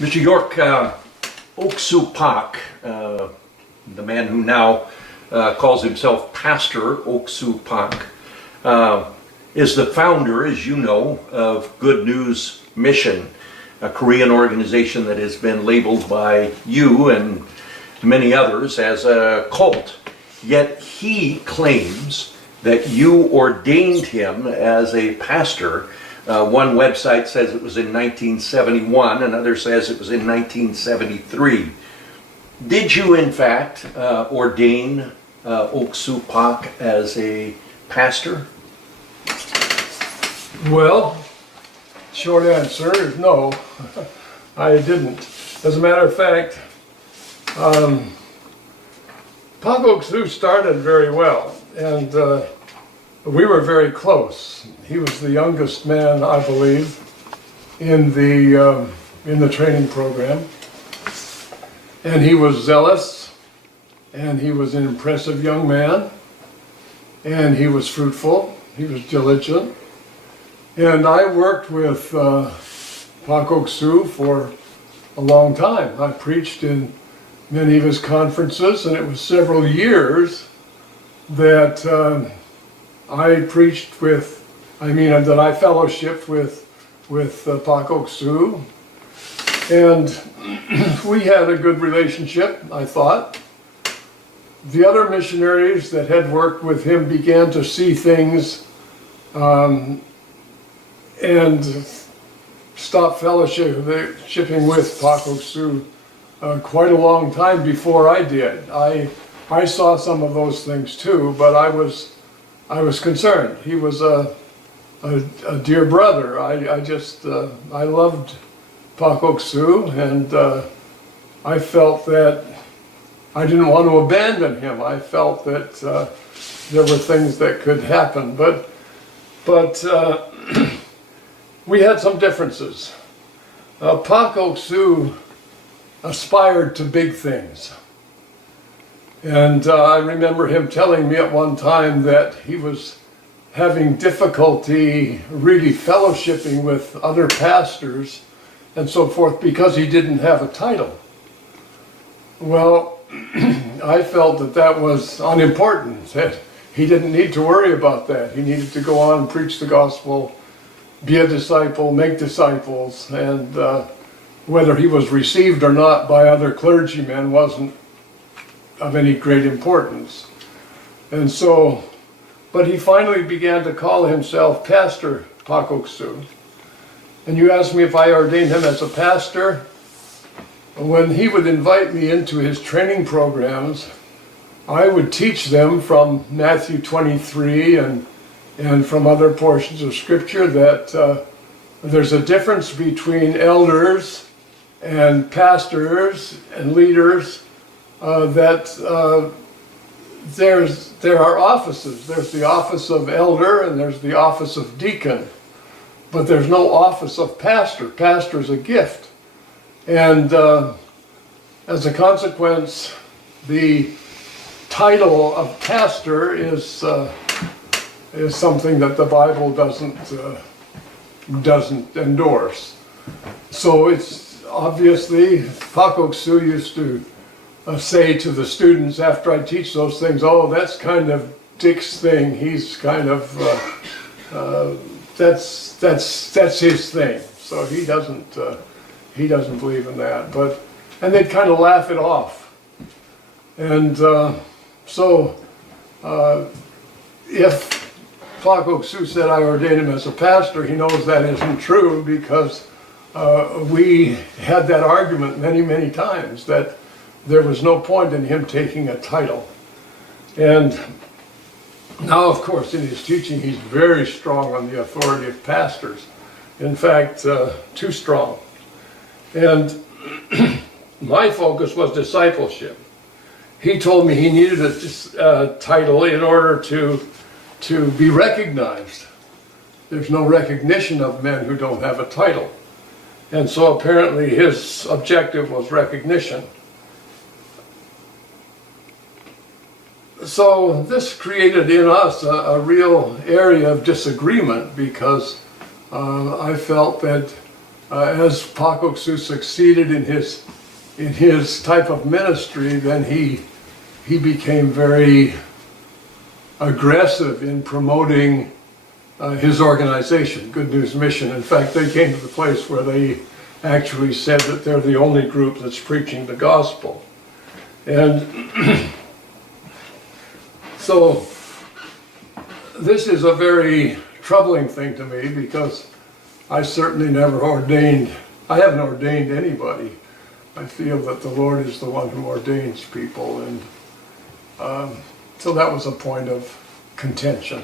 Mr. York, Ok Pak, the man who now calls himself Pastor Ok Pak, is the founder, as you know, of Good News Mission, a Korean organization that has been labeled by you and many others as a cult. Yet he claims that you ordained him as a pastor. One website says it was in 1971, another says it was in 1973. Did you, in fact, ordain Ok Pak as a pastor? Well, short answer is no, I didn't. As a matter of fact, Pak Ok started very well, and we were very close. He was the youngest man, I believe, in the training program, and he was zealous, and he was an impressive young man, and he was fruitful, he was diligent, and I worked with Pak Ok for a long time. I preached in many of his conferences, and it was several years that I preached with, that I fellowshiped with Pak Ok, and we had a good relationship, I thought. The other missionaries that had worked with him began to see things and stopped fellowshipping with Pak Ok quite a long time before I did. I saw some of those things too, but I was concerned. He was a dear brother. I loved Pak Ok, and I felt that I didn't want to abandon him. I felt that there were things that could happen, but we had some differences. Pak Ok aspired to big things. And I remember him telling me at one time that he was having difficulty really fellowshipping with other pastors and so forth because he didn't have a title. Well, I felt that that was unimportant, that he didn't need to worry about that. He needed to go on and preach the gospel, be a disciple, make disciples, and whether he was received or not by other clergymen wasn't of any great importance. And so, but he finally began to call himself Pastor Pak Ok. And you asked me if I ordained him as a pastor. When he would invite me into his training programs, I would teach them from Matthew 23 and from other portions of Scripture that there's a difference between elders and pastors and leaders, that there are offices. There's the office of elder and there's the office of deacon, but there's no office of pastor. Pastor is a gift. And as a consequence, the title of pastor is something that the Bible doesn't endorse. So it's obviously, Pak Ok used to say to the students after I teach those things, oh, that's kind of Dick's thing. He's kind of, that's his thing. So he doesn't believe in that. And they'd kind of laugh it off. And so if Pak Ok said I ordained him as a pastor, he knows that isn't true, because we had that argument many, many times that there was no point in him taking a title. And now, of course, in his teaching, he's very strong on the authority of pastors. In fact, too strong. And my focus was discipleship. He told me he needed a title in order to be recognized. There's no recognition of men who don't have a title. And so apparently his objective was recognition. So this created in us a real area of disagreement, because I felt that as Pak Ok-su succeeded in his type of ministry, then he became very aggressive in promoting his organization, Good News Mission. In fact, they came to the place where they actually said that they're the only group that's preaching the gospel. And so this is a very troubling thing to me, because I certainly never ordained, I haven't ordained anybody. I feel that the Lord is the one who ordains people, and so that was a point of contention.